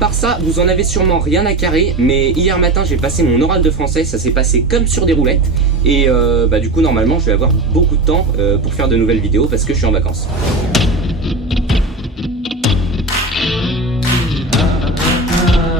part ça, vous en avez sûrement rien à carrer, mais hier matin j'ai passé mon oral de français, ça s'est passé comme sur des roulettes, et du coup normalement je vais avoir beaucoup de temps pour faire de nouvelles vidéos parce que je suis en vacances.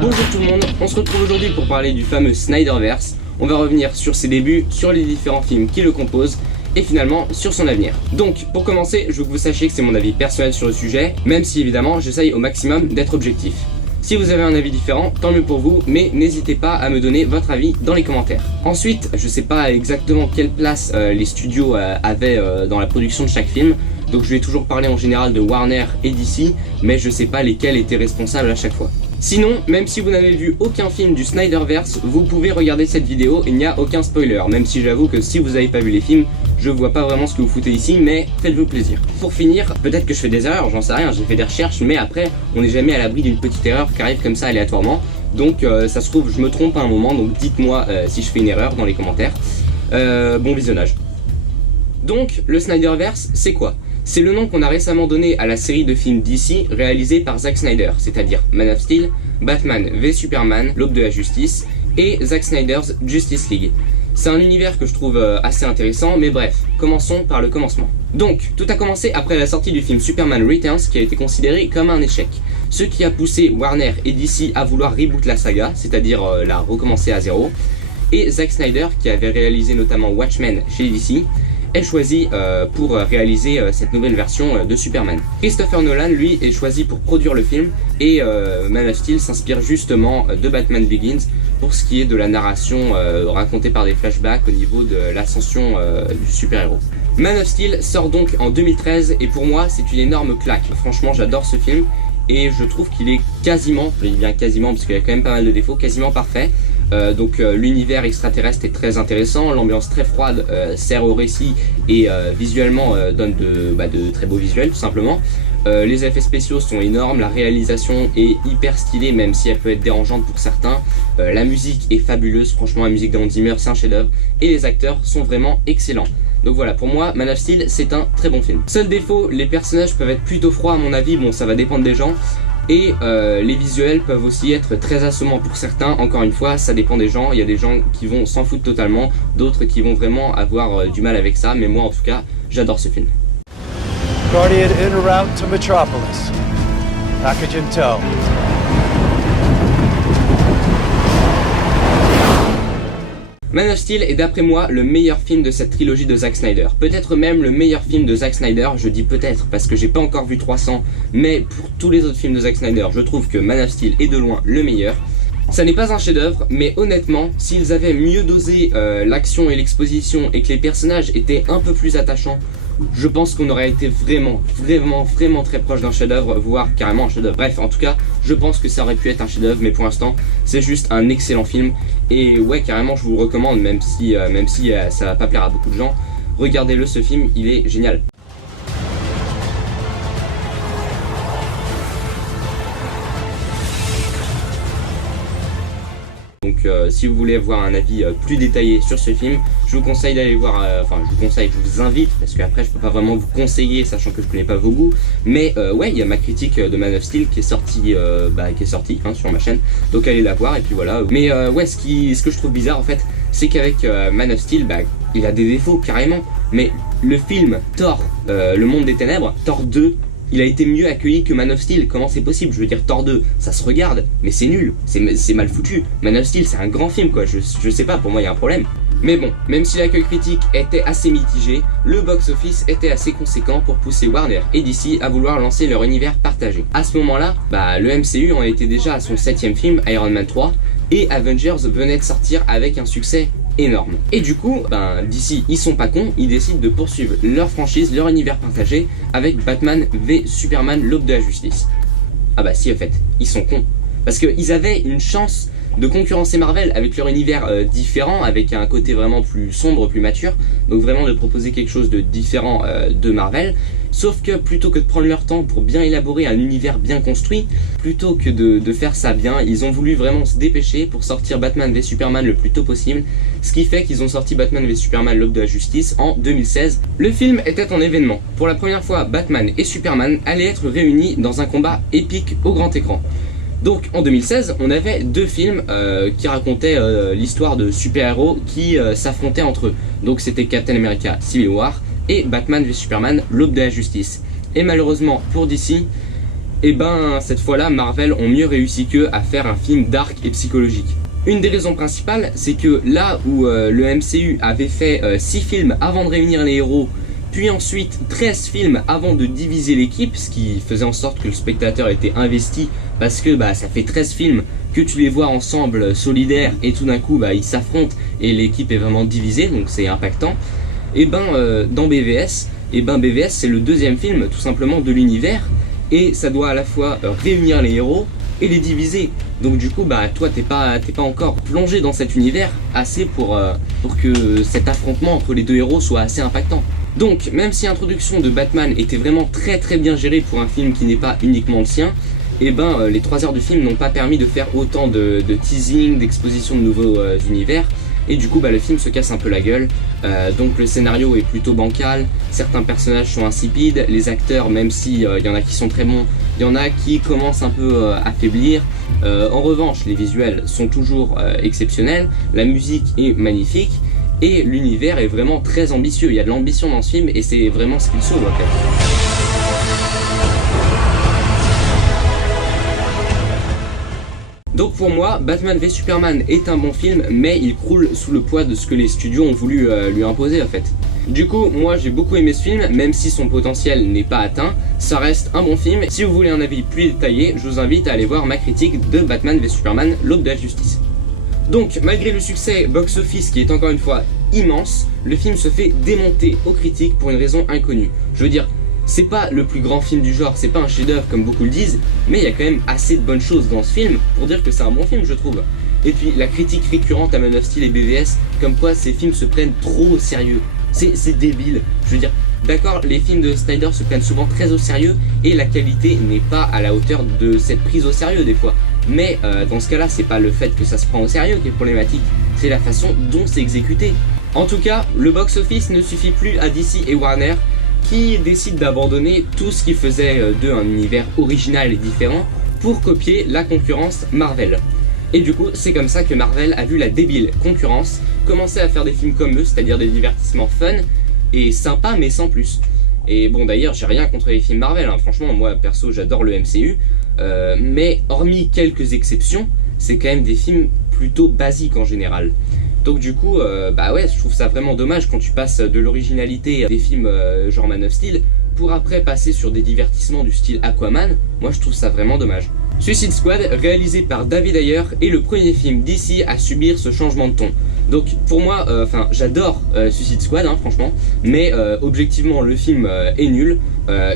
Bonjour tout le monde, on se retrouve aujourd'hui pour parler du fameux Snyderverse. On va revenir sur ses débuts, sur les différents films qui le composent, et finalement sur son avenir. Donc pour commencer, je veux que vous sachiez que c'est mon avis personnel sur le sujet, même si évidemment j'essaye au maximum d'être objectif. Si vous avez un avis différent, tant mieux pour vous, mais n'hésitez pas à me donner votre avis dans les commentaires. Ensuite, je sais pas exactement quelle place les studios avaient dans la production de chaque film, donc je vais toujours parler en général de Warner et DC, mais je sais pas lesquels étaient responsables à chaque fois. Sinon, même si vous n'avez vu aucun film du Snyderverse, vous pouvez regarder cette vidéo, il n'y a aucun spoiler, même si j'avoue que si vous n'avez pas vu les films, je vois pas vraiment ce que vous foutez ici, mais faites-vous plaisir. Pour finir, peut-être que je fais des erreurs, j'en sais rien, j'ai fait des recherches, mais après, on n'est jamais à l'abri d'une petite erreur qui arrive comme ça aléatoirement, donc ça se trouve, je me trompe à un moment, donc dites-moi si je fais une erreur dans les commentaires. Bon visionnage. Donc, le Snyderverse, c'est quoi ? C'est le nom qu'on a récemment donné à la série de films DC réalisée par Zack Snyder, c'est-à-dire Man of Steel, Batman v Superman, l'Aube de la Justice, et Zack Snyder's Justice League. C'est un univers que je trouve assez intéressant, mais bref, commençons par le commencement. Donc, tout a commencé après la sortie du film Superman Returns qui a été considéré comme un échec. Ce qui a poussé Warner et DC à vouloir reboot la saga, c'est-à-dire la recommencer à zéro, et Zack Snyder, qui avait réalisé notamment Watchmen chez DC, est choisi pour réaliser cette nouvelle version de Superman. Christopher Nolan, lui, est choisi pour produire le film et Man of Steel s'inspire justement de Batman Begins pour ce qui est de la narration racontée par des flashbacks au niveau de l'ascension du super-héros. Man of Steel sort donc en 2013 et pour moi c'est une énorme claque. Franchement j'adore ce film et je trouve qu'il est quasiment, je dis bien quasiment parce qu'il y a quand même pas mal de défauts, quasiment parfait. L'univers extraterrestre est très intéressant, l'ambiance très froide sert au récit et visuellement donne de très beaux visuels tout simplement. Les effets spéciaux sont énormes, la réalisation est hyper stylée même si elle peut être dérangeante pour certains. La musique est fabuleuse, franchement la musique d'Hans Zimmer c'est un chef-d'œuvre et les acteurs sont vraiment excellents. Donc voilà, pour moi, Man of Steel, c'est un très bon film. Seul défaut, les personnages peuvent être plutôt froids à mon avis, bon ça va dépendre des gens. Et les visuels peuvent aussi être très assommants pour certains, encore une fois, ça dépend des gens. Il y a des gens qui vont s'en foutre totalement, d'autres qui vont vraiment avoir du mal avec ça, mais moi en tout cas, j'adore ce film. Guardian en route to Metropolis. Package in tow. Man of Steel est d'après moi le meilleur film de cette trilogie de Zack Snyder. Peut-être même le meilleur film de Zack Snyder, je dis peut-être parce que j'ai pas encore vu 300, mais pour tous les autres films de Zack Snyder, je trouve que Man of Steel est de loin le meilleur. Ça n'est pas un chef-d'œuvre, mais honnêtement, s'ils avaient mieux dosé l'action et l'exposition et que les personnages étaient un peu plus attachants, je pense qu'on aurait été vraiment très proche d'un chef-d'œuvre, voire carrément un chef-d'œuvre. Bref, en tout cas, je pense que ça aurait pu être un chef-d'œuvre, mais pour l'instant, c'est juste un excellent film. Et ouais, carrément, je vous le recommande, même si ça va pas plaire à beaucoup de gens. Regardez-le, ce film, il est génial. Donc si vous voulez avoir un avis plus détaillé sur ce film, je vous conseille d'aller voir, je vous invite, parce qu'après je peux pas vraiment vous conseiller, sachant que je connais pas vos goûts, mais ouais, il y a ma critique de Man of Steel qui est sortie sur ma chaîne, donc allez la voir et puis voilà. Mais ouais, ce que je trouve bizarre en fait, c'est qu'avec Man of Steel, il a des défauts carrément, mais le film Thor, le monde des ténèbres, Thor 2, il a été mieux accueilli que Man of Steel. Comment c'est possible? Je veux dire, Thor 2, ça se regarde, mais c'est nul, c'est mal foutu. Man of Steel, c'est un grand film quoi, je sais pas, pour moi il y a un problème. Mais bon, même si l'accueil critique était assez mitigé, le box-office était assez conséquent pour pousser Warner et DC à vouloir lancer leur univers partagé. À ce moment-là, le MCU en était déjà à son 7ème film, Iron Man 3, et Avengers venait de sortir avec un succès énorme. Et du coup, DC, ils sont pas cons, ils décident de poursuivre leur franchise, leur univers partagé avec Batman v Superman, l'Aube de la Justice. Ah bah si, en fait, ils sont cons. Parce qu'ils avaient une chance de concurrencer Marvel avec leur univers différent, avec un côté vraiment plus sombre, plus mature, donc vraiment de proposer quelque chose de différent de Marvel. Sauf que plutôt que de prendre leur temps pour bien élaborer un univers bien construit, plutôt que de faire ça bien, ils ont voulu vraiment se dépêcher pour sortir Batman v Superman le plus tôt possible, ce qui fait qu'ils ont sorti Batman v Superman, l'Aube de la Justice en 2016. Le film était un événement. Pour la première fois, Batman et Superman allaient être réunis dans un combat épique au grand écran. Donc en 2016, on avait deux films qui racontaient l'histoire de super-héros qui s'affrontaient entre eux. Donc c'était Captain America Civil War et Batman v Superman l'Aube de la Justice. Et malheureusement pour DC, et ben cette fois-là Marvel ont mieux réussi qu'eux à faire un film dark et psychologique. Une des raisons principales, c'est que là où le MCU avait fait 6 films avant de réunir les héros, puis ensuite 13 films avant de diviser l'équipe, ce qui faisait en sorte que le spectateur était investi, parce que ça fait 13 films que tu les vois ensemble solidaires et tout d'un coup ils s'affrontent et l'équipe est vraiment divisée, donc c'est impactant. Et dans BVS, BVS c'est le deuxième film tout simplement de l'univers, et ça doit à la fois réunir les héros et les diviser. Donc du coup toi t'es pas encore plongé dans cet univers assez pour que cet affrontement entre les deux héros soit assez impactant. Donc même si l'introduction de Batman était vraiment très bien gérée pour un film qui n'est pas uniquement le sien, les 3 heures du film n'ont pas permis de faire autant de teasing, d'exposition de nouveaux univers. Et du coup le film se casse un peu la gueule, donc le scénario est plutôt bancal, certains personnages sont insipides, les acteurs même si y en a qui sont très bons, il y en a qui commencent un peu à faiblir. En revanche les visuels sont toujours exceptionnels, la musique est magnifique et l'univers est vraiment très ambitieux, il y a de l'ambition dans ce film et c'est vraiment ce qu'il sauve en fait. Donc pour moi, Batman v Superman est un bon film, mais il croule sous le poids de ce que les studios ont voulu lui imposer en fait. Du coup, moi j'ai beaucoup aimé ce film, même si son potentiel n'est pas atteint, ça reste un bon film. Si vous voulez un avis plus détaillé, je vous invite à aller voir ma critique de Batman v Superman, l'Aube de la Justice. Donc, malgré le succès box-office qui est encore une fois immense, le film se fait démonter aux critiques pour une raison inconnue. Je veux dire, c'est pas le plus grand film du genre, c'est pas un chef-d'œuvre comme beaucoup le disent, mais il y a quand même assez de bonnes choses dans ce film pour dire que c'est un bon film, je trouve. Et puis la critique récurrente à Man of Steel et BVS, comme quoi ces films se prennent trop au sérieux. C'est débile. Je veux dire, d'accord, les films de Snyder se prennent souvent très au sérieux et la qualité n'est pas à la hauteur de cette prise au sérieux des fois. Mais dans ce cas-là, c'est pas le fait que ça se prend au sérieux qui est problématique, c'est la façon dont c'est exécuté. En tout cas, le box-office ne suffit plus à DC et Warner, qui décide d'abandonner tout ce qui faisait d'eux un univers original et différent pour copier la concurrence Marvel. Et du coup, c'est comme ça que Marvel a vu la débile concurrence commencer à faire des films comme eux, c'est-à-dire des divertissements fun et sympas mais sans plus. Et bon d'ailleurs, j'ai rien contre les films Marvel, hein. Franchement, moi perso j'adore le MCU, mais hormis quelques exceptions, c'est quand même des films plutôt basiques en général. Donc du coup, je trouve ça vraiment dommage quand tu passes de l'originalité des films genre Man of Steel pour après passer sur des divertissements du style Aquaman. Moi je trouve ça vraiment dommage. Suicide Squad, réalisé par David Ayer, est le premier film d'ici à subir ce changement de ton. Donc pour moi, j'adore Suicide Squad, hein, franchement, mais objectivement le film est nul.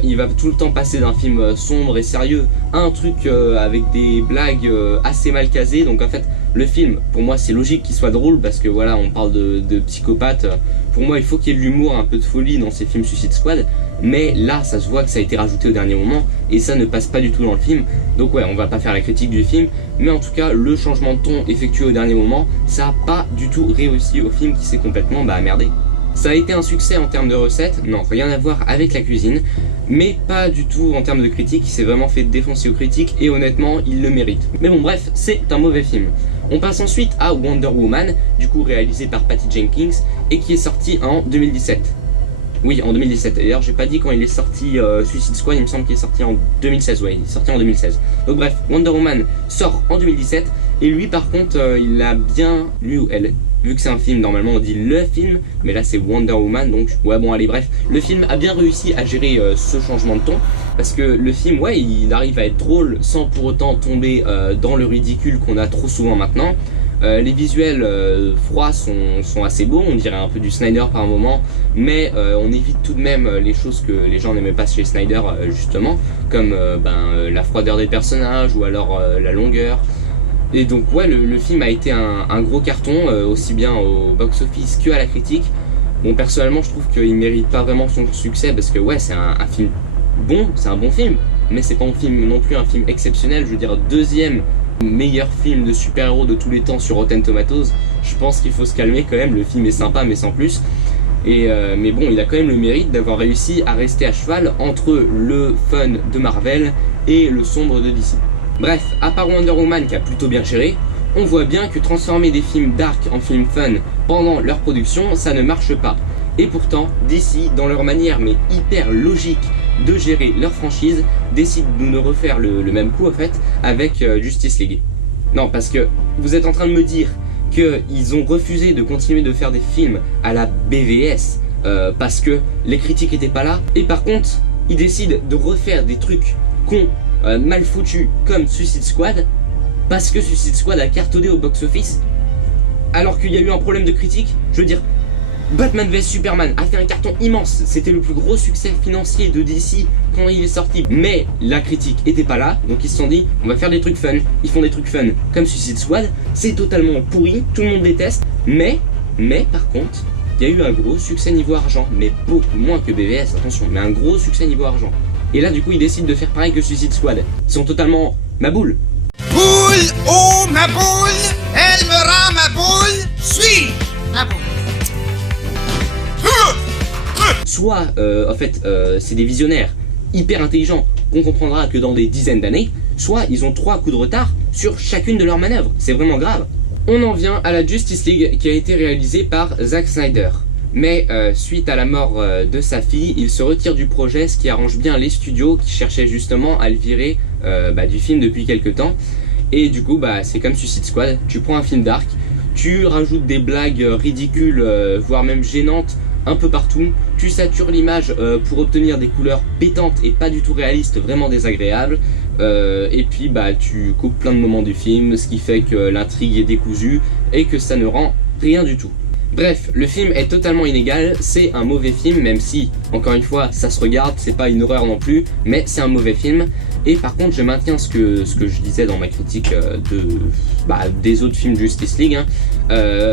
Il va tout le temps passer d'un film sombre et sérieux à un truc avec des blagues assez mal casées. Donc en fait, le film, pour moi c'est logique qu'il soit drôle parce que voilà, on parle de psychopathes. Pour moi il faut qu'il y ait de l'humour, un peu de folie dans ces films Suicide Squad. Mais là ça se voit que ça a été rajouté au dernier moment et ça ne passe pas du tout dans le film. Donc ouais, on va pas faire la critique du film, mais en tout cas le changement de ton effectué au dernier moment, ça a pas du tout réussi au film qui s'est complètement merdé. Ça a été un succès en termes de recettes, non, rien à voir avec la cuisine, mais pas du tout en termes de critique, il s'est vraiment fait défoncer aux critiques et honnêtement, il le mérite. Mais bon bref, c'est un mauvais film. On passe ensuite à Wonder Woman, du coup réalisé par Patty Jenkins et qui est sorti en 2017. Oui, en 2017. D'ailleurs, j'ai pas dit quand il est sorti Suicide Squad, il me semble qu'il est sorti en 2016. Ouais, il est sorti en 2016. Donc bref, Wonder Woman sort en 2017 et lui par contre, il a bien, lui ou elle, vu que c'est un film, normalement on dit le film, mais là c'est Wonder Woman, donc ouais bon allez bref, le film a bien réussi à gérer ce changement de ton, parce que le film, ouais, il arrive à être drôle sans pour autant tomber dans le ridicule qu'on a trop souvent maintenant. Les visuels froids sont assez beaux, on dirait un peu du Snyder par un moment, mais on évite tout de même les choses que les gens n'aimaient pas chez Snyder justement, comme la froideur des personnages ou alors la longueur. Et donc ouais, le film a été un gros carton, aussi bien au box-office que à la critique. Bon, personnellement je trouve qu'il mérite pas vraiment son succès parce que ouais, c'est un film bon, c'est un bon film, mais c'est pas un film non plus un film exceptionnel. Je veux dire, deuxième meilleur film de super-héros de tous les temps sur Rotten Tomatoes. Je pense qu'il faut se calmer quand même, le film est sympa mais sans plus. Mais bon, il a quand même le mérite d'avoir réussi à rester à cheval entre le fun de Marvel et le sombre de DC. Bref, à part Wonder Woman qui a plutôt bien géré, on voit bien que transformer des films dark en films fun pendant leur production, ça ne marche pas. Et pourtant, DC, dans leur manière mais hyper logique de gérer leur franchise, décide de nous refaire le même coup en fait avec Justice League. Non, parce que vous êtes en train de me dire qu'ils ont refusé de continuer de faire des films à la BVS parce que les critiques étaient pas là, et par contre, ils décident de refaire des trucs cons, mal foutus comme Suicide Squad, parce que Suicide Squad a cartonné au box-office, alors qu'il y a eu un problème de critique. Je veux dire, Batman vs Superman a fait un carton immense, c'était le plus gros succès financier de DC quand il est sorti, mais la critique était pas là, donc ils se sont dit on va faire des trucs fun. Ils font des trucs fun comme Suicide Squad, c'est totalement pourri, tout le monde déteste, mais par contre, il y a eu un gros succès niveau argent, mais beaucoup moins que BVS, attention, mais un gros succès niveau argent. Et là du coup ils décident de faire pareil que Suicide Squad, ils sont totalement ma boule. Boule, oh ma boule, elle me rend ma boule, suis ma boule. Soit, en fait, c'est des visionnaires hyper intelligents qu'on comprendra que dans des dizaines d'années, soit ils ont 3 coups de retard sur chacune de leurs manœuvres. C'est vraiment grave. On en vient à la Justice League qui a été réalisée par Zack Snyder. Mais suite à la mort de sa fille, il se retire du projet, ce qui arrange bien les studios qui cherchaient justement à le virer du film depuis quelques temps. Et du coup, c'est comme Suicide Squad, tu prends un film dark, tu rajoutes des blagues ridicules, voire même gênantes, un peu partout, tu satures l'image pour obtenir des couleurs pétantes et pas du tout réalistes, vraiment désagréables, et puis tu coupes plein de moments du film, ce qui fait que l'intrigue est décousue et que ça ne rend rien du tout. Bref, le film est totalement inégal, c'est un mauvais film, même si, encore une fois, ça se regarde, c'est pas une horreur non plus, mais c'est un mauvais film. Et par contre, je maintiens ce que je disais dans ma critique des autres films Justice League.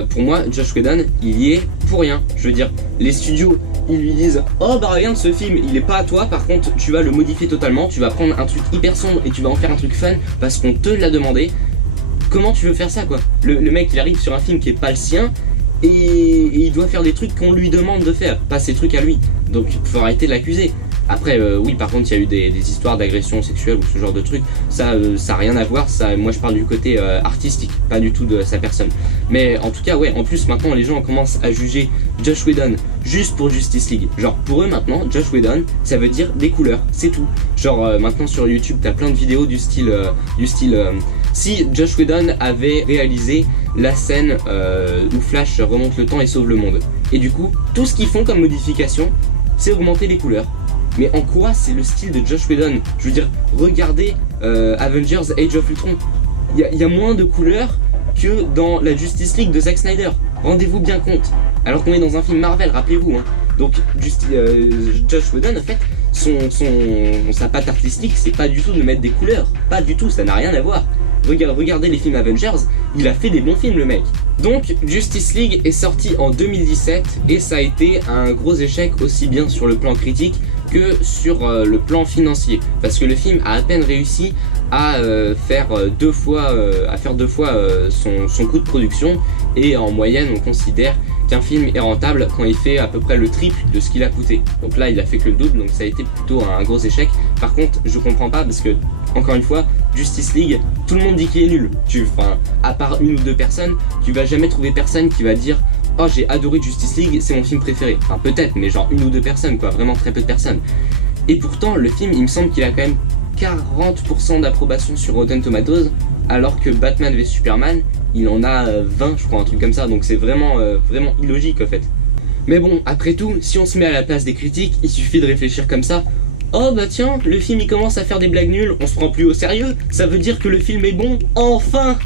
Pour moi, Joss Whedon, il y est pour rien. Je veux dire, les studios, ils lui disent « Oh regarde, ce film, il est pas à toi, par contre, tu vas le modifier totalement, tu vas prendre un truc hyper sombre et tu vas en faire un truc fun parce qu'on te l'a demandé. » Comment tu veux faire ça, quoi? Le mec, il arrive sur un film qui est pas le sien, et il doit faire des trucs qu'on lui demande de faire, pas ses trucs à lui. Donc il faut arrêter de l'accuser. Après oui, par contre il y a eu des histoires d'agression sexuelle ou ce genre de trucs, ça a rien à voir, ça, moi je parle du côté artistique, pas du tout de sa personne. Mais en tout cas ouais, en plus maintenant les gens commencent à juger Joss Whedon juste pour Justice League. Genre pour eux maintenant, Joss Whedon ça veut dire des couleurs, c'est tout. Genre maintenant sur YouTube t'as plein de vidéos du style si Joss Whedon avait réalisé la scène où Flash remonte le temps et sauve le monde. Et du coup, tout ce qu'ils font comme modification, c'est augmenter les couleurs. Mais en quoi c'est le style de Joss Whedon? Je veux dire, regardez Avengers Age of Ultron. Il y a moins de couleurs que dans la Justice League de Zack Snyder. Rendez-vous bien compte. Alors qu'on est dans un film Marvel, rappelez-vous. Donc Joss Whedon, en fait, sa patte artistique, c'est pas du tout de mettre des couleurs. Pas du tout, ça n'a rien à voir. Regardez les films Avengers, il a fait des bons films le mec. Donc Justice League est sorti en 2017 et ça a été un gros échec aussi bien sur le plan critique que sur le plan financier. Parce que le film a à peine réussi à faire deux fois son coût de production, et en moyenne on considère qu'un film est rentable quand il fait à peu près le triple de ce qu'il a coûté. Donc là il a fait que le double, donc ça a été plutôt un gros échec. Par contre je comprends pas parce que encore une fois Justice League, tout le monde dit qu'il est nul. À part une ou deux personnes, tu vas jamais trouver personne qui va dire oh j'ai adoré Justice League, c'est mon film préféré. Enfin peut-être, mais genre une ou deux personnes quoi, vraiment très peu de personnes. Et pourtant le film il me semble qu'il a quand même 40% d'approbation sur Rotten Tomatoes, alors que Batman vs Superman il en a 20 je crois, un truc comme ça, donc c'est vraiment illogique en fait. Mais bon, après tout, si on se met à la place des critiques, il suffit de réfléchir comme ça. Oh bah tiens, le film il commence à faire des blagues nulles, on se prend plus au sérieux, ça veut dire que le film est bon, enfin!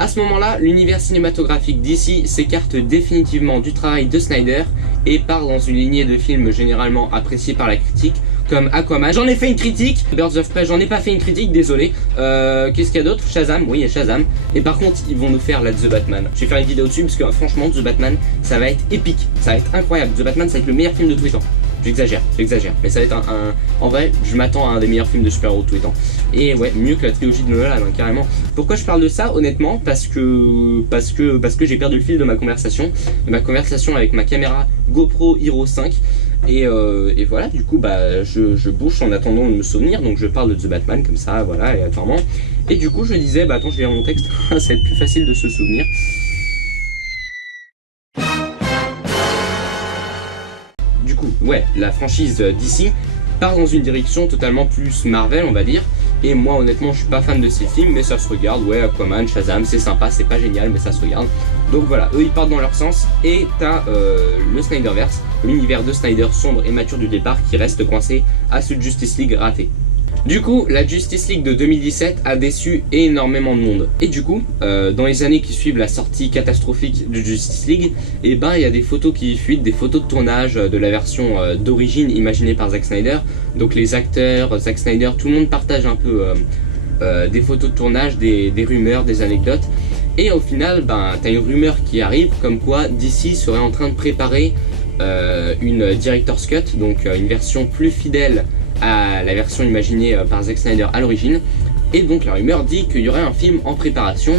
À ce moment-là, l'univers cinématographique DC s'écarte définitivement du travail de Snyder et part dans une lignée de films généralement appréciés par la critique, comme Aquaman. J'en ai fait une critique. Birds of Prey, j'en ai pas fait une critique, désolé. Qu'est-ce qu'il y a d'autre? Shazam, oui il y a Shazam. Et par contre ils vont nous faire la The Batman. Je vais faire une vidéo dessus parce que franchement The Batman ça va être épique, ça va être incroyable. The Batman ça va être le meilleur film de tous les temps. j'exagère, mais ça va être en vrai, je m'attends à un des meilleurs films de super-héros de tous les temps. Et ouais, mieux que la trilogie de Nolan, hein, carrément. Pourquoi je parle de ça, honnêtement? Parce que j'ai perdu le fil de ma conversation avec ma caméra GoPro Hero 5. Et voilà, du coup, bah, je bouche en attendant de me souvenir, donc je parle de The Batman comme ça, voilà, aléatoirement. Et du coup, je disais, bah attends, je vais lire mon texte, ça va être plus facile de se souvenir. Du coup, ouais, la franchise DC part dans une direction totalement plus Marvel, on va dire. Et moi, honnêtement, je suis pas fan de ces films, mais ça se regarde. Ouais, Aquaman, Shazam, c'est sympa, c'est pas génial, mais ça se regarde. Donc voilà, eux ils partent dans leur sens. Et t'as le Snyderverse, l'univers de Snyder sombre et mature du départ qui reste coincé à ce Justice League raté. Du coup, la Justice League de 2017 a déçu énormément de monde. Et du coup, dans les années qui suivent la sortie catastrophique de Justice League, et ben il y a des photos qui fuitent, des photos de tournage de la version d'origine imaginée par Zack Snyder. Donc les acteurs, Zack Snyder, tout le monde partage un peu des photos de tournage, des rumeurs, des anecdotes. Et au final, ben t'as une rumeur qui arrive comme quoi DC serait en train de préparer une Director's Cut, donc une version plus fidèle à la version imaginée par Zack Snyder à l'origine. Et donc la rumeur dit qu'il y aurait un film en préparation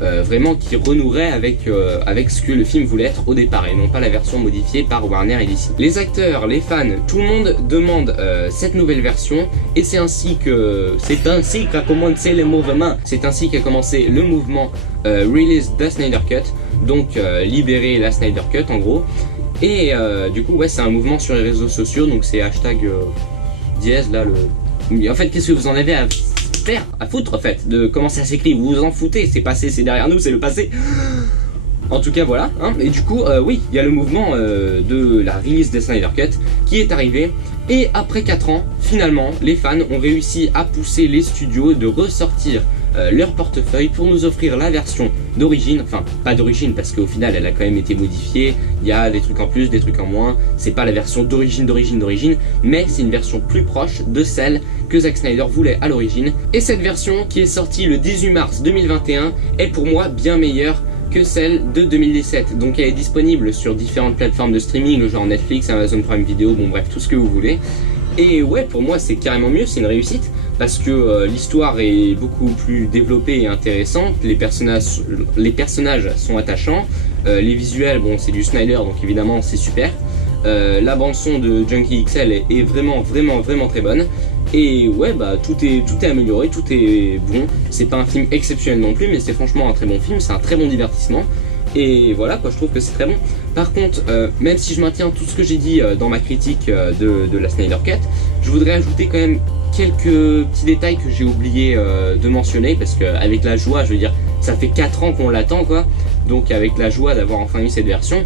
vraiment qui renouerait avec ce que le film voulait être au départ et non pas la version modifiée par Warner et DC. Les acteurs, les fans, tout le monde demande cette nouvelle version et c'est ainsi qu'a commencé le mouvement. C'est ainsi qu'a commencé le mouvement Release the Snyder Cut, donc libérer la Snyder Cut en gros. Et du coup ouais, c'est un mouvement sur les réseaux sociaux, donc c'est hashtag dièse là le... En fait qu'est-ce que vous en avez à faire, à foutre en fait, de comment ça s'écrit, vous vous en foutez, c'est passé, c'est derrière nous, c'est le passé. En tout cas voilà, hein. Et du coup oui, il y a le mouvement de la release des Snyder Cut qui est arrivé. Et après 4 ans, finalement, les fans ont réussi à pousser les studios de ressortir leur portefeuille pour nous offrir la version d'origine, enfin pas d'origine parce qu'au final elle a quand même été modifiée, il y a des trucs en plus, des trucs en moins, c'est pas la version d'origine, mais c'est une version plus proche de celle que Zack Snyder voulait à l'origine. Et cette version qui est sortie le 18 mars 2021 est pour moi bien meilleure que celle de 2017, donc elle est disponible sur différentes plateformes de streaming genre Netflix, Amazon Prime Video, bon bref tout ce que vous voulez. Et ouais, pour moi c'est carrément mieux, c'est une réussite parce que l'histoire est beaucoup plus développée et intéressante, les personnages sont attachants, les visuels, bon c'est du Snyder donc évidemment c'est super, la bande son de Junkie XL est vraiment très bonne. Et ouais, bah tout est amélioré, tout est bon. C'est pas un film exceptionnel non plus, mais c'est franchement un très bon film, c'est un très bon divertissement. Et voilà quoi, je trouve que c'est très bon. Par contre, même si je maintiens tout ce que j'ai dit dans ma critique de la Snyder Cut, je voudrais ajouter quand même quelques petits détails que j'ai oublié de mentionner, parce qu'avec la joie, je veux dire, ça fait 4 ans qu'on l'attend quoi, donc avec la joie d'avoir enfin eu cette version,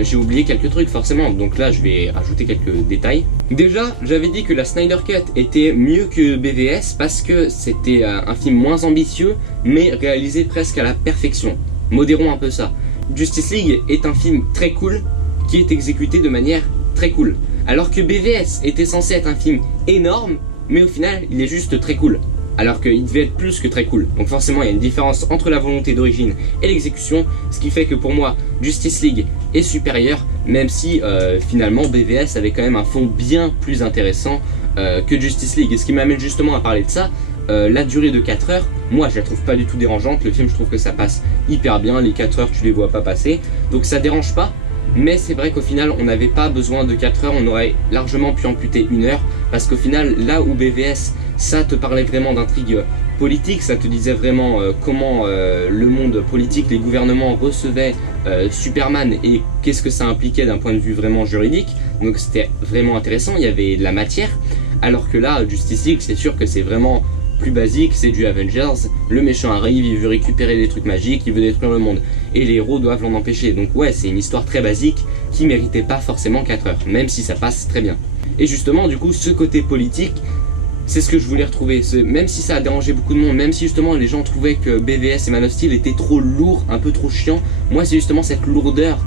j'ai oublié quelques trucs forcément, donc là je vais rajouter quelques détails. Déjà, j'avais dit que la Snyder Cut était mieux que BVS parce que c'était un film moins ambitieux, mais réalisé presque à la perfection. Modérons un peu ça. Justice League est un film très cool, qui est exécuté de manière très cool. Alors que BVS était censé être un film énorme, mais au final, il est juste très cool. Alors qu'il devait être plus que très cool. Donc forcément, il y a une différence entre la volonté d'origine et l'exécution, ce qui fait que pour moi, Justice League est supérieur, même si finalement BVS avait quand même un fond bien plus intéressant que Justice League. Et ce qui m'amène justement à parler de ça, la durée de 4 heures, moi je la trouve pas du tout dérangeante, le film je trouve que ça passe hyper bien, les 4 heures tu les vois pas passer, donc ça dérange pas, mais c'est vrai qu'au final on n'avait pas besoin de 4 heures, on aurait largement pu amputer 1 heure, parce qu'au final là où BVS ça te parlait vraiment d'intrigue politique, ça te disait vraiment comment le monde politique, les gouvernements recevaient Superman et qu'est-ce que ça impliquait d'un point de vue vraiment juridique, donc c'était vraiment intéressant, il y avait de la matière, alors que là Justice League c'est sûr que c'est vraiment plus basique, c'est du Avengers, le méchant arrive, il veut récupérer des trucs magiques, il veut détruire le monde, et les héros doivent l'en empêcher, donc ouais c'est une histoire très basique qui méritait pas forcément 4 heures, même si ça passe très bien. Et justement du coup ce côté politique, c'est ce que je voulais retrouver, même si ça a dérangé beaucoup de monde, même si justement les gens trouvaient que BVS et Man of Steel étaient trop lourds, un peu trop chiants, moi c'est justement cette lourdeur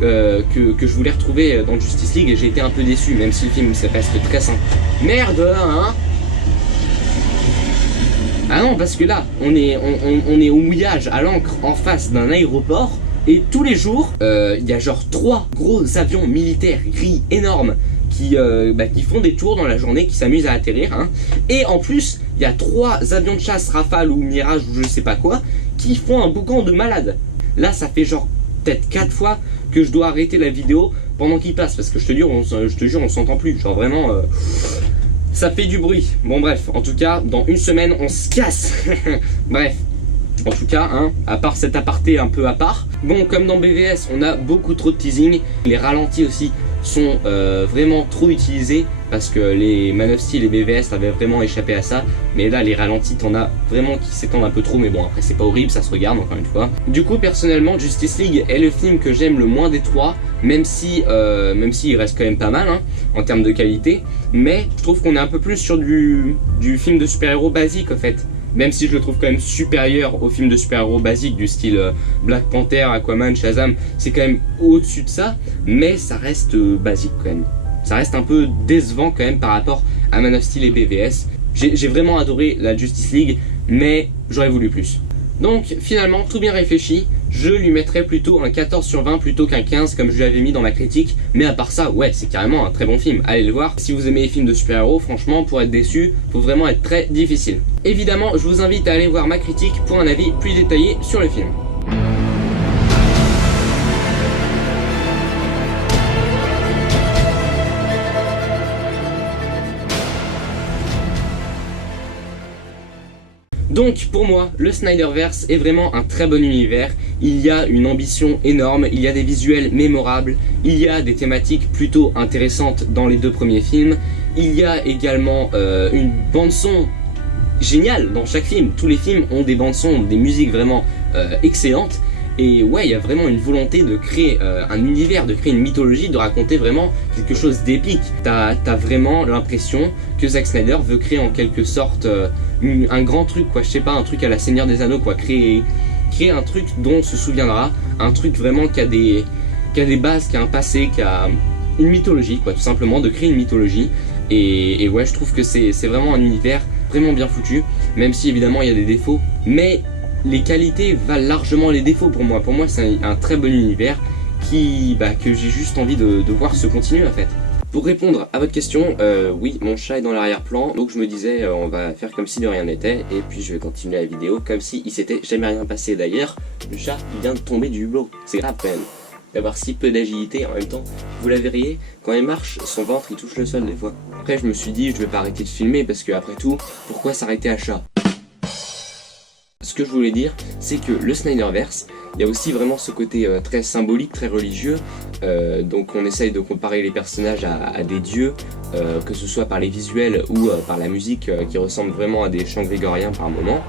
que je voulais retrouver dans Justice League et j'ai été un peu déçu, même si le film ça reste très simple. Merde hein. Ah non, parce que là, on est au mouillage, à l'encre, en face d'un aéroport, et tous les jours, il y a genre 3 gros avions militaires gris énormes qui font des tours dans la journée, qui s'amusent à atterrir, hein. Et en plus, il y a 3 avions de chasse Rafale ou Mirage ou je sais pas quoi, qui font un boucan de malade. Là, ça fait genre peut-être 4 fois que je dois arrêter la vidéo pendant qu'il passe, parce que je te jure, on s'entend plus. Genre vraiment, ça fait du bruit. Bon bref, en tout cas, dans une semaine, on se casse. Bref. En tout cas, hein, à part cet aparté un peu à part. Bon, comme dans BVS, on a beaucoup trop de teasing. Les ralentis aussi sont vraiment trop utilisés parce que les Man of Steel et BVS avaient vraiment échappé à ça. Mais là, les ralentis, t'en as vraiment qui s'étendent un peu trop. Mais bon, après, c'est pas horrible, ça se regarde encore une fois. Du coup, personnellement, Justice League est le film que j'aime le moins des 3. Même si il reste quand même pas mal, hein, en termes de qualité. Mais je trouve qu'on est un peu plus sur du film de super-héros basique, en fait. Même si je le trouve quand même supérieur aux films de super-héros basiques du style Black Panther, Aquaman, Shazam, c'est quand même au-dessus de ça, mais ça reste basique quand même. Ça reste un peu décevant quand même par rapport à Man of Steel et BVS. J'ai vraiment adoré la Justice League, mais j'aurais voulu plus. Donc finalement, tout bien réfléchi, je lui mettrais plutôt un 14 sur 20 plutôt qu'un 15 comme je l'avais mis dans ma critique. Mais à part ça, ouais, c'est carrément un très bon film, allez le voir. Si vous aimez les films de super-héros, franchement, pour être déçu, faut vraiment être très difficile. Évidemment, je vous invite à aller voir ma critique pour un avis plus détaillé sur le film. Donc pour moi, le Snyderverse est vraiment un très bon univers. Il y a une ambition énorme, il y a des visuels mémorables, il y a des thématiques plutôt intéressantes dans les 2 premiers films. Il y a également une bande-son géniale dans chaque film. Tous les films ont des bandes-son, des musiques vraiment excellentes. Et ouais, il y a vraiment une volonté de créer un univers, de créer une mythologie, de raconter vraiment quelque chose d'épique. T'as vraiment l'impression que Zack Snyder veut créer en quelque sorte un grand truc, quoi. Je sais pas, un truc à la Seigneur des Anneaux, quoi. Créer un truc dont on se souviendra, un truc vraiment qui a des bases, qui a un passé, qui a une mythologie, quoi, tout simplement, de créer une mythologie. Et ouais, je trouve que c'est vraiment un univers vraiment bien foutu, même si évidemment il y a des défauts, mais les qualités valent largement les défauts pour moi. Pour moi, c'est un très bon univers que j'ai juste envie de voir se continuer en fait. Pour répondre à votre question, oui, mon chat est dans l'arrière-plan, donc je me disais on va faire comme si de rien n'était, et puis je vais continuer la vidéo comme si il s'était jamais rien passé. D'ailleurs, le chat il vient de tomber du hublot, c'est grave quand même d'avoir si peu d'agilité en même temps. Vous la verriez, quand il marche, son ventre il touche le sol des fois. Après je me suis dit je vais pas arrêter de filmer parce que après tout, pourquoi s'arrêter à chat? Ce que je voulais dire, c'est que le Snyderverse, il y a aussi vraiment ce côté très symbolique, très religieux. Donc on essaye de comparer les personnages à des dieux, que ce soit par les visuels ou par la musique qui ressemble vraiment à des chants grégoriens par moments.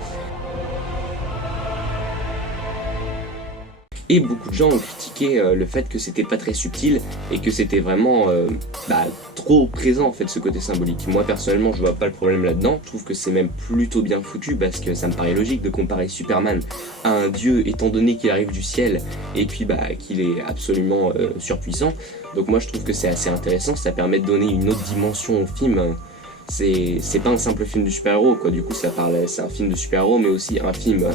Et beaucoup de gens ont critiqué le fait que c'était pas très subtil et que c'était vraiment trop présent en fait ce côté symbolique. Moi personnellement je vois pas le problème là-dedans, je trouve que c'est même plutôt bien foutu parce que ça me paraît logique de comparer Superman à un dieu étant donné qu'il arrive du ciel et puis qu'il est absolument surpuissant. Donc moi je trouve que c'est assez intéressant, ça permet de donner une autre dimension au film. C'est pas un simple film de super-héros quoi, du coup c'est un film de super-héros mais aussi un film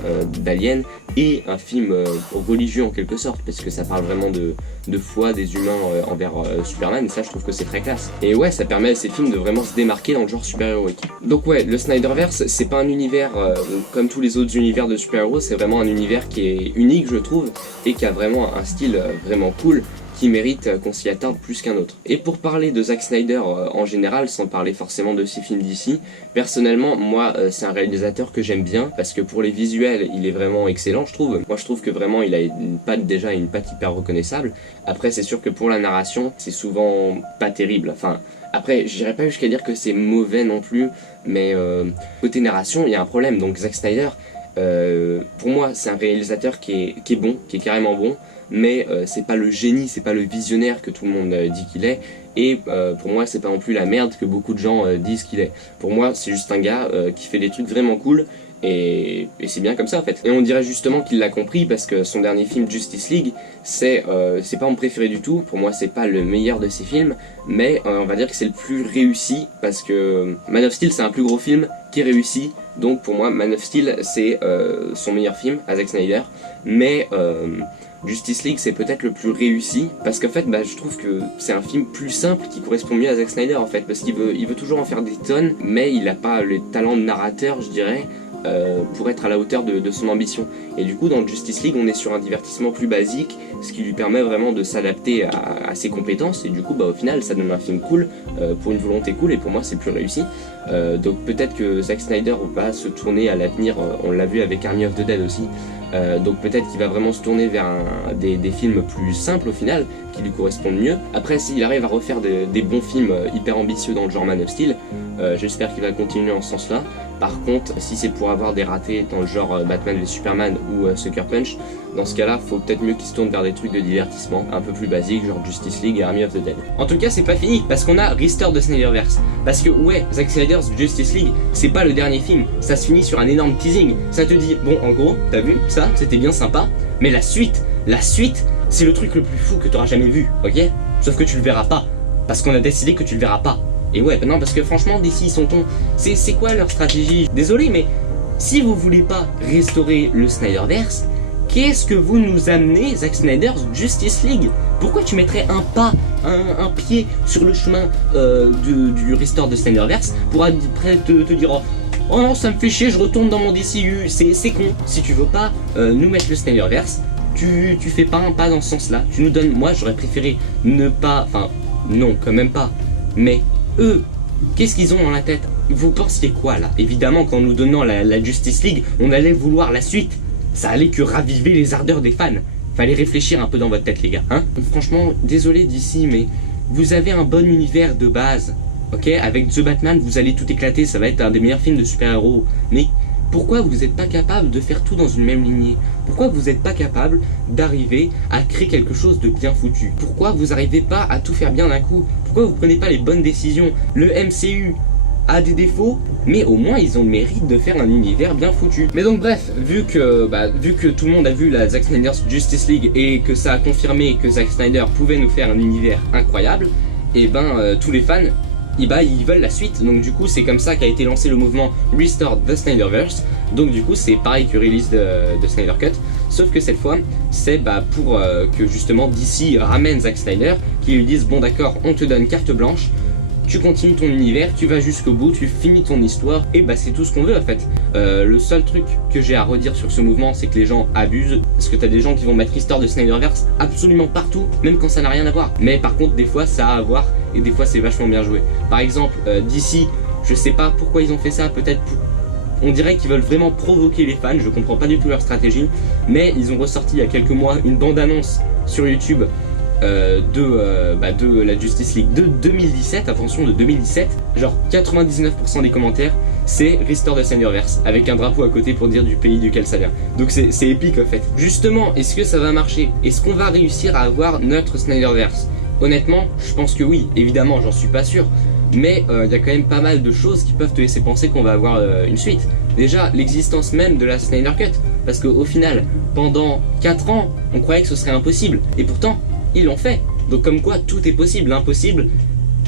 d'alien et un film religieux en quelque sorte parce que ça parle vraiment de foi des humains envers Superman et ça je trouve que c'est très classe. Et ouais, ça permet à ces films de vraiment se démarquer dans le genre super-héroïque. Donc ouais, le Snyderverse c'est pas un univers comme tous les autres univers de super-héros, c'est vraiment un univers qui est unique je trouve et qui a vraiment un style vraiment cool, qui mérite qu'on s'y attarde plus qu'un autre. Et pour parler de Zack Snyder en général, sans parler forcément de ses films d'ici, personnellement, moi, c'est un réalisateur que j'aime bien, parce que pour les visuels, il est vraiment excellent, je trouve. Moi, je trouve que vraiment, il a une patte hyper reconnaissable. Après, c'est sûr que pour la narration, c'est souvent pas terrible. Enfin, après, j'irai pas jusqu'à dire que c'est mauvais non plus, mais côté narration, il y a un problème. Donc Zack Snyder, pour moi, c'est un réalisateur qui est bon, qui est carrément bon, mais c'est pas le génie, c'est pas le visionnaire que tout le monde dit qu'il est, et pour moi c'est pas non plus la merde que beaucoup de gens disent qu'il est. Pour moi c'est juste un gars qui fait des trucs vraiment cool, et c'est bien comme ça en fait. Et on dirait justement qu'il l'a compris parce que son dernier film Justice League, c'est pas mon préféré du tout, pour moi c'est pas le meilleur de ses films, mais on va dire que c'est le plus réussi, parce que Man of Steel c'est un plus gros film qui est réussi, donc pour moi Man of Steel c'est son meilleur film à Zack Snyder, mais Justice League c'est peut-être le plus réussi, parce qu'en fait je trouve que c'est un film plus simple qui correspond mieux à Zack Snyder en fait, parce qu'il veut toujours en faire des tonnes, mais il a pas les talents de narrateur je dirais, pour être à la hauteur de son ambition. Et du coup dans Justice League on est sur un divertissement plus basique, ce qui lui permet vraiment de s'adapter à ses compétences, et du coup au final ça donne un film cool, pour une volonté cool, et pour moi c'est plus réussi. Donc peut-être que Zack Snyder va se tourner à l'avenir, on l'a vu avec Army of the Dead aussi, donc peut-être qu'il va vraiment se tourner vers des films plus simples au final, qui lui correspondent mieux. Après s'il arrive à refaire des bons films hyper ambitieux dans le genre Man of Steel, j'espère qu'il va continuer en ce sens là. Par contre si c'est pour avoir des ratés dans le genre Batman v Superman ou Sucker Punch, dans ce cas là faut peut-être mieux qu'il se tourne vers des trucs de divertissement un peu plus basiques, genre Justice League et Army of the Dead. En tout cas c'est pas fini, parce qu'on a Restore the Snyderverse, parce que ouais, Zack Snyder's Justice League c'est pas le dernier film, ça se finit sur un énorme teasing, ça te dit bon en gros t'as vu ça, c'était bien sympa, mais la suite c'est le truc le plus fou que t'auras jamais vu, ok? Sauf que tu le verras pas, parce qu'on a décidé que tu le verras pas. Et ouais, non, parce que franchement, DC, ils sont c'est quoi leur stratégie? Désolé, mais si vous voulez pas restaurer le Snyderverse, qu'est-ce que vous nous amenez, Zack Snyder's Justice League? Pourquoi tu mettrais un pied sur le chemin du restore de Snyderverse pour après te dire oh non, ça me fait chier, je retourne dans mon DCU, c'est con. Si tu veux pas nous mettre le Snyderverse, tu fais pas un pas dans ce sens-là. Tu nous donnes, moi j'aurais préféré ne pas, enfin non, quand même pas, mais eux, qu'est-ce qu'ils ont dans la tête? Vous pensiez quoi là? Évidemment qu'en nous donnant la Justice League, on allait vouloir la suite. Ça allait que raviver les ardeurs des fans. Fallait réfléchir un peu dans votre tête les gars, hein? Franchement, désolé d'ici, mais vous avez un bon univers de base. Ok, avec The Batman, vous allez tout éclater, ça va être un des meilleurs films de super-héros. Mais pourquoi vous n'êtes pas capable de faire tout dans une même lignée? Pourquoi vous n'êtes pas capable d'arriver à créer quelque chose de bien foutu? Pourquoi vous n'arrivez pas à tout faire bien d'un coup? Pourquoi vous prenez pas les bonnes décisions? Le MCU a des défauts, mais au moins ils ont le mérite de faire un univers bien foutu. Mais donc bref, vu que tout le monde a vu la Zack Snyder's Justice League et que ça a confirmé que Zack Snyder pouvait nous faire un univers incroyable, et tous les fans ils veulent la suite. Donc du coup c'est comme ça qu'a été lancé le mouvement Restore the Snyderverse. Donc du coup c'est pareil que release de Snyder Cut, sauf que cette fois c'est pour que justement DC ramène Zack Snyder, qui lui disent bon d'accord, on te donne carte blanche, tu continues ton univers, tu vas jusqu'au bout, tu finis ton histoire, et c'est tout ce qu'on veut en fait. Le seul truc que j'ai à redire sur ce mouvement, c'est que les gens abusent, parce que t'as des gens qui vont mettre Restore de Snyderverse absolument partout, même quand ça n'a rien à voir. Mais par contre des fois ça a à voir, et des fois c'est vachement bien joué. Par exemple DC, je sais pas pourquoi ils ont fait ça, peut-être on dirait qu'ils veulent vraiment provoquer les fans, je comprends pas du tout leur stratégie, mais ils ont ressorti il y a quelques mois une bande-annonce sur YouTube de la Justice League de 2017, attention de 2017, genre 99% des commentaires c'est Restore the Snyderverse, avec un drapeau à côté pour dire du pays duquel ça vient. Donc c'est épique en fait. Justement, est-ce que ça va marcher? Est-ce qu'on va réussir à avoir notre Snyderverse? Honnêtement, je pense que oui, évidemment j'en suis pas sûr, mais il y a quand même pas mal de choses qui peuvent te laisser penser qu'on va avoir une suite. Déjà, l'existence même de la Snyder Cut, parce qu'au final, pendant 4 ans, on croyait que ce serait impossible, et pourtant, ils l'ont fait. Donc comme quoi, tout est possible, l'impossible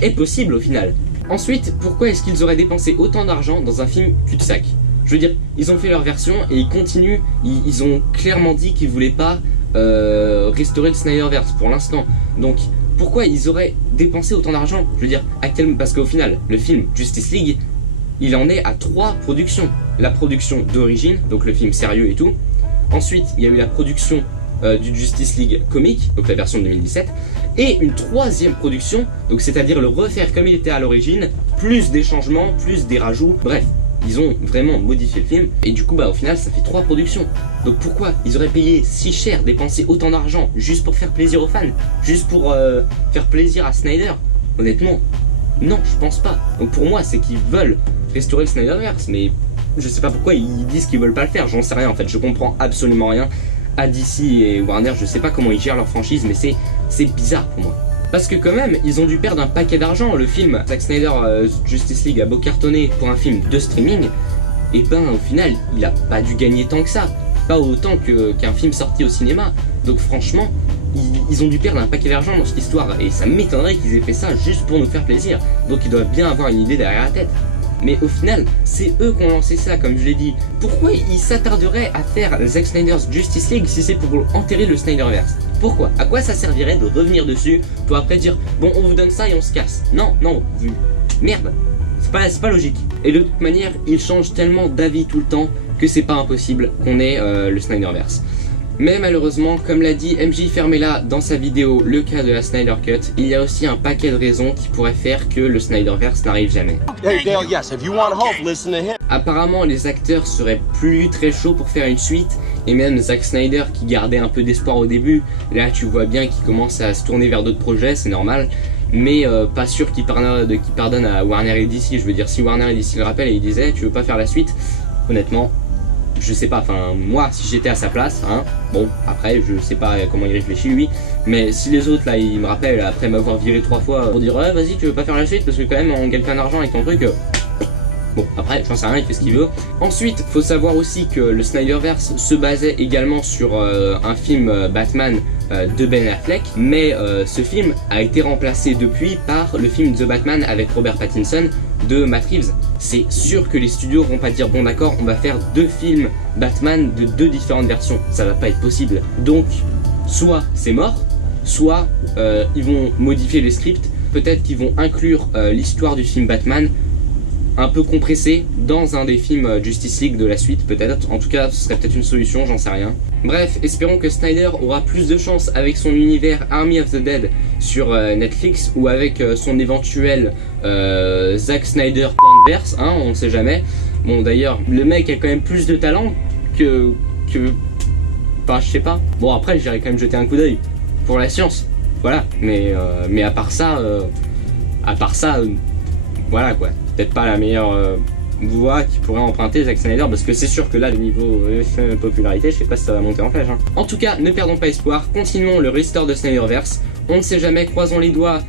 est possible au final. Ensuite, pourquoi est-ce qu'ils auraient dépensé autant d'argent dans un film cul-de-sac? Je veux dire, ils ont fait leur version et ils continuent, ils ont clairement dit qu'ils voulaient pas restaurer le Snyderverse pour l'instant. Donc pourquoi ils auraient dépensé autant d'argent? Je veux dire, parce qu'au final, le film Justice League, il en est à 3 productions. La production d'origine, donc le film sérieux et tout. Ensuite, il y a eu la production du Justice League comique, donc la version de 2017. Et une 3e production, donc c'est-à-dire le refaire comme il était à l'origine, plus des changements, plus des rajouts, bref. Ils ont vraiment modifié le film, et du coup au final ça fait 3 productions. Donc pourquoi ils auraient payé si cher, dépensé autant d'argent, juste pour faire plaisir aux fans, juste pour faire plaisir à Snyder? Honnêtement, non, je pense pas. Donc pour moi c'est qu'ils veulent restaurer le Snyderverse, mais je sais pas pourquoi ils disent qu'ils veulent pas le faire, j'en sais rien en fait, je comprends absolument rien. À DC et Warner, je sais pas comment ils gèrent leur franchise, mais c'est bizarre pour moi. Parce que quand même, ils ont dû perdre un paquet d'argent. Le film Zack Snyder Justice League a beau cartonner pour un film de streaming, et au final, il a pas dû gagner tant que ça. Pas autant qu'un film sorti au cinéma. Donc franchement, ils ont dû perdre un paquet d'argent dans cette histoire. Et ça m'étonnerait qu'ils aient fait ça juste pour nous faire plaisir. Donc ils doivent bien avoir une idée derrière la tête. Mais au final, c'est eux qui ont lancé ça, comme je l'ai dit. Pourquoi ils s'attarderaient à faire Zack Snyder's Justice League si c'est pour enterrer le Snyderverse? Pourquoi? À quoi ça servirait de revenir dessus pour après dire bon, on vous donne ça et on se casse? Non, merde, c'est pas logique. Et de toute manière, ils changent tellement d'avis tout le temps que c'est pas impossible qu'on ait le Snyderverse. Mais malheureusement, comme l'a dit MJ Fermella dans sa vidéo Le cas de la Snyder Cut, il y a aussi un paquet de raisons qui pourraient faire que le Snyderverse n'arrive jamais. Hey Dale, yes, if you want hope, listen to him. Apparemment, les acteurs seraient plus très chauds pour faire une suite, et même Zack Snyder qui gardait un peu d'espoir au début, là tu vois bien qu'il commence à se tourner vers d'autres projets, c'est normal, mais pas sûr qu'il pardonne à Warner et DC. Je veux dire, si Warner et DC le rappellent et il disait tu veux pas faire la suite, honnêtement, je sais pas, enfin moi si j'étais à sa place, hein, bon après je sais pas comment il réfléchit lui, mais si les autres là ils me rappellent après m'avoir viré 3 fois pour dire ouais vas-y tu veux pas faire la suite parce que quand même on gagne plein d'argent avec ton truc, bon après j'en sais rien, il fait ce qu'il veut. Ensuite faut savoir aussi que le Snyderverse se basait également sur un film Batman de Ben Affleck, mais ce film a été remplacé depuis par le film The Batman avec Robert Pattinson de Matt Reeves. C'est sûr que les studios vont pas dire bon d'accord on va faire 2 films Batman de 2 différentes versions, ça va pas être possible. Donc soit c'est mort, soit ils vont modifier les scripts, peut-être qu'ils vont inclure l'histoire du film Batman un peu compressé dans un des films Justice League de la suite peut-être. En tout cas ce serait peut-être une solution, j'en sais rien. Bref, espérons que Snyder aura plus de chance avec son univers Army of the Dead sur Netflix ou avec son éventuel Zack Snyder Pornverse, hein, on sait jamais. Bon d'ailleurs le mec a quand même plus de talent que... Enfin je sais pas. Bon après j'irai quand même jeter un coup d'œil pour la science, voilà. Mais à part ça, voilà quoi. Peut-être pas la meilleure voie qui pourrait emprunter Zack Snyder, parce que c'est sûr que là le niveau popularité, je sais pas si ça va monter en flèche, hein. En tout cas, ne perdons pas espoir, continuons le restore de Snyderverse. On ne sait jamais, croisons les doigts.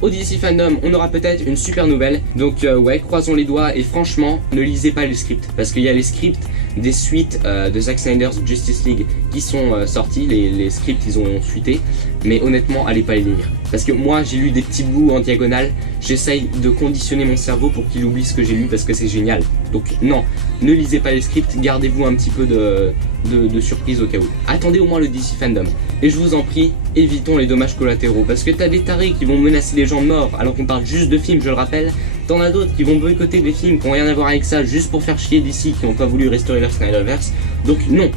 Au DC Fandom, on aura peut-être une super nouvelle. Donc ouais, croisons les doigts et franchement, ne lisez pas les scripts. Parce qu'il y a les scripts des suites de Zack Snyder's Justice League qui sont sortis. Les scripts, ils ont suité. Mais honnêtement, allez pas les lire. Parce que moi, j'ai lu des petits bouts en diagonale. J'essaye de conditionner mon cerveau pour qu'il oublie ce que j'ai lu parce que c'est génial. Donc non, ne lisez pas les scripts. Gardez-vous un petit peu de surprise au cas où. Attendez au moins le DC Fandom. Et je vous en prie, évitons les dommages collatéraux. Parce que t'as des tarés qui vont menacer les gens de mort alors qu'on parle juste de films, je le rappelle. T'en as d'autres qui vont boycotter des films qui n'ont rien à voir avec ça juste pour faire chier DC, qui n'ont pas voulu restaurer leur Snyderverse. Donc non,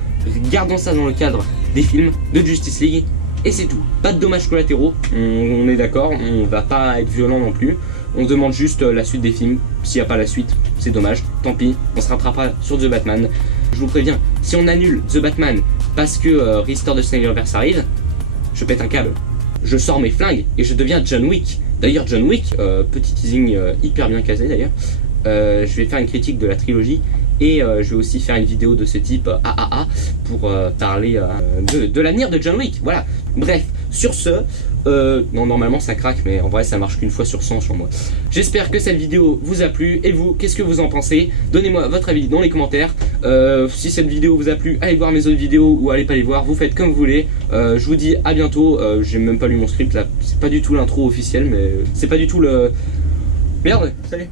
gardons ça dans le cadre des films de Justice League. Et c'est tout, pas de dommages collatéraux, on est d'accord, on va pas être violent non plus. On demande juste la suite des films. S'il n'y a pas la suite, c'est dommage, tant pis, on se rattrapera sur The Batman. Je vous préviens, si on annule The Batman parce que Restore de Snyderverse arrive, je pète un câble. Je sors mes flingues et je deviens John Wick. D'ailleurs John Wick, petit teasing hyper bien casé d'ailleurs, je vais faire une critique de la trilogie. Et je vais aussi faire une vidéo de ce type AAA pour parler de l'avenir de John Wick, voilà. Bref, sur ce, non normalement ça craque mais en vrai ça marche qu'une fois sur 100 sur moi. J'espère que cette vidéo vous a plu, et vous, qu'est-ce que vous en pensez? Donnez-moi votre avis dans les commentaires. Si cette vidéo vous a plu, allez voir mes autres vidéos ou allez pas les voir, vous faites comme vous voulez. Je vous dis à bientôt, j'ai même pas lu mon script là, c'est pas du tout l'intro officielle mais c'est pas du tout le... Merde, salut.